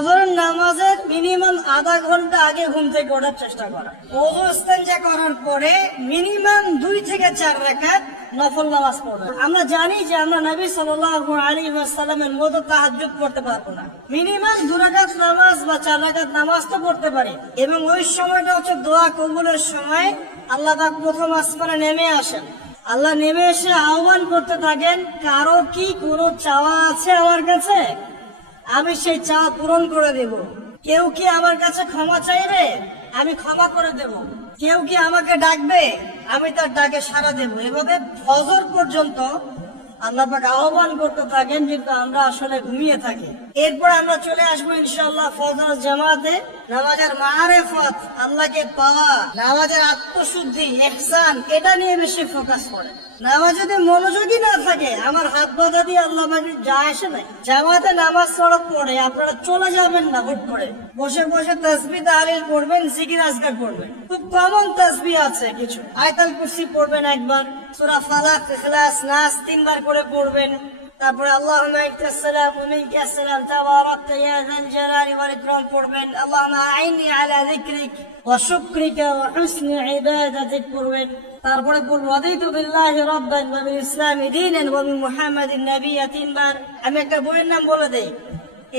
ফজরের নামাজের মিনিমাম আধা ঘণ্টা আগে ঘুম থেকে ওঠার চেষ্টা করা। ওজু ইস্তেঞ্জা করার পরে মিনিমাম দুই থেকে চার রাকাত নফল নামাজ পড়বে আমরা জানি যে আমরা নবী সাল্লাল্লাহু আলাইহি ওয়াসাল্লামের মতো তাহাজ্জুদ পড়তে পারব না। মিনিমাম দু নামাজ বা চার রাকাত নামাজ তো পড়তে পারি। এবং ওই সময়টা হচ্ছে দোয়া কবুলের সময় আল্লাহ পাক প্রথম আসমানে নেমে আসেন। আল্লাহ নেমে এসে আহ্বান করতে থাকেন, কারও কি কোনো চাওয়া আছে আমার কাছে? আমি সেই চা পূরণ করে দেব। কেউ কি আমার কাছে ক্ষমা চাইবে? আমি ক্ষমা করে দেব। কেউ কি আমাকে ডাকবে? আমি তার ডাকে সাড়া দেব। এভাবে ফজর পর্যন্ত আল্লাহ আহ্বান করতে থাকেন, কিন্তু আমরা আসলে ঘুমিয়ে থাকি। এরপর আমরা চলে আসব ইনশাল্লাহ ফজর জামাতে। নামাজের মারেফত, আল্লাহকে পাওয়া, নামাজের আত্মশুদ্ধি ইহসান এটা নিয়ে বেশি ফোকাস করে। নামাজ যদি মনোযোগী না থাকে, আমার হাত বাধা দিয়ে আল্লাহ মাকে যা আসে নাই জামাতে নামাজ পড়া পড়ে, আপনারা চলে যাবেন না হুট করে। বসে বসে তসবি, তাহলিল পড়বেন, জিকির, আজকার করবেন খুব কমন তসবি আছে কিছু। আয়তাল কুর্সি পড়বেন একবার, সুরা ফালাক, ইখলাস, নাস তিনবার করে পড়বেন। তারপরে আল্লাহ সালাম মিনকা সালাম তাবারাকতা পড়বেন। আল্লাহুম্মা আইনি আলা যিকরিক তারপরে ওয়া বিল ইসলামি দীনান ওয়া তিনবার। আমি একটা বইয়ের নাম বলে দেই।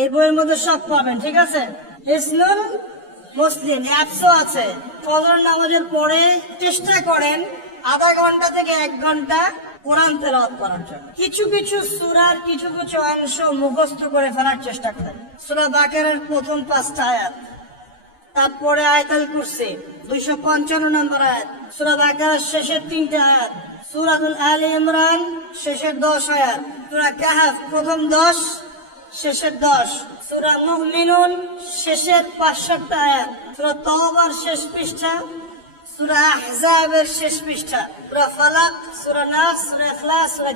এই বইয়ের মধ্যে সব পাবেন, ঠিক আছে? ইসনুল মুসলিম, অ্যাপসও আছে। ফজর নামাজের পরে চেষ্টা করেন, আধা ঘণ্টা থেকে এক ঘণ্টা কোরআন তেলাওয়াত করার জন্য। কিছু কিছু সুরার কিছু কিছু অংশ মুখস্থ করে ফেলার চেষ্টা করেন। সূরা বাকেরের প্রথম পাঁচটা আয়াত। তারপরে আয়াতুল কুরসি, দুইশো পঞ্চান্ন নম্বর আয়াত। সূরা বাকারার শেষের তিনটে আয়াত। সূরাতুল আলী ইমরান, শেষের দশ আয়াত। সূরা কাহাফ, প্রথম দশ, শেষের দশ। সূরা মুমিনুন, শেষের পাঁচষট্টি আয়াত। সূরা তওবার শেষ পৃষ্ঠা সূরা আহজাবের শেষ পৃষ্ঠা সূরা ফালাক সূরা নাস সূরা ইখলাস সূরা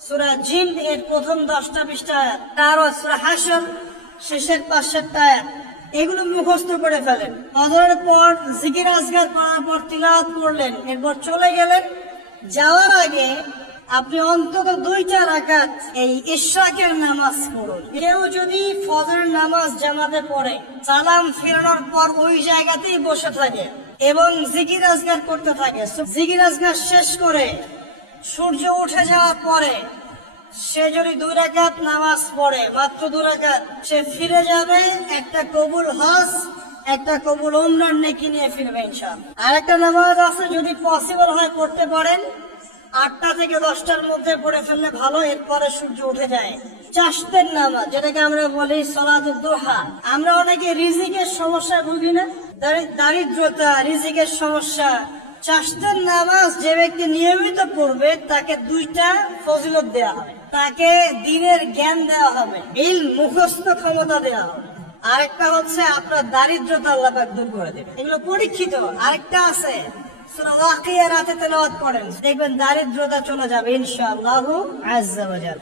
সূরা জিন এর প্রথম দশটা পৃষ্ঠা তারও সূরা হাসর শেষের এগুলো মুখস্থ করে ফেলেন। পর জিকির আজগার করার পর করলেন। এরপর চলে গেলেন। যাওয়ার আগে আপনি অন্তত দুইটা রাকাত এই ইশরাকের নামাজ পড়ুন। কেউ যদি ফজরের নামাজ জামাতে পড়ে, সালাম ফেরানোর পর ওই জায়গাতেই বসে থাকে। এবং জিকির আজগার করতে থাকে। জিকির আজগার শেষ করে সূর্য উঠে যাওয়ার পরে সে যদি দুই রাকাত নামাজ পড়ে, মাত্র দু রাকাত, সে ফিরে যাবে একটা কবুল হজ, একটা কবুল উমরান নেকি নিয়ে ফিরবে ইনশাআল্লাহ। আর একটা নামাজ আছে, যদি পসিবল হয় করতে পারেন। আটটা থেকে দশটার মধ্যে পড়ে ফেললে ভালো, এরপরে সূর্য উঠে যায়। চাষতের নামাজ, যেটাকে আমরা বলি সলাদ দোহা। আমরা অনেকে রিজিকের সমস্যা ভুগি না। দারিদ্রতা, রিজিকের সমস্যা। চাষতের নামাজ যে ব্যক্তি নিয়মিত পড়বে, তাকে দুইটা ফজিলত দেওয়া হবে। তাকে দিনের জ্ঞান দেওয়া হবে এই মুখস্থ ক্ষমতা দেওয়া হবে। আরেকটা হচ্ছে আপনার দারিদ্রতা আল্লাহ দূর করে দেবে। এগুলো পরীক্ষিত। আরেকটা আছে রাতে তেলাওয়াত করেন দেখবেন দারিদ্রতা চলে যাবে ইনশাআল্লাহু আজ্জা ওয়া জাল।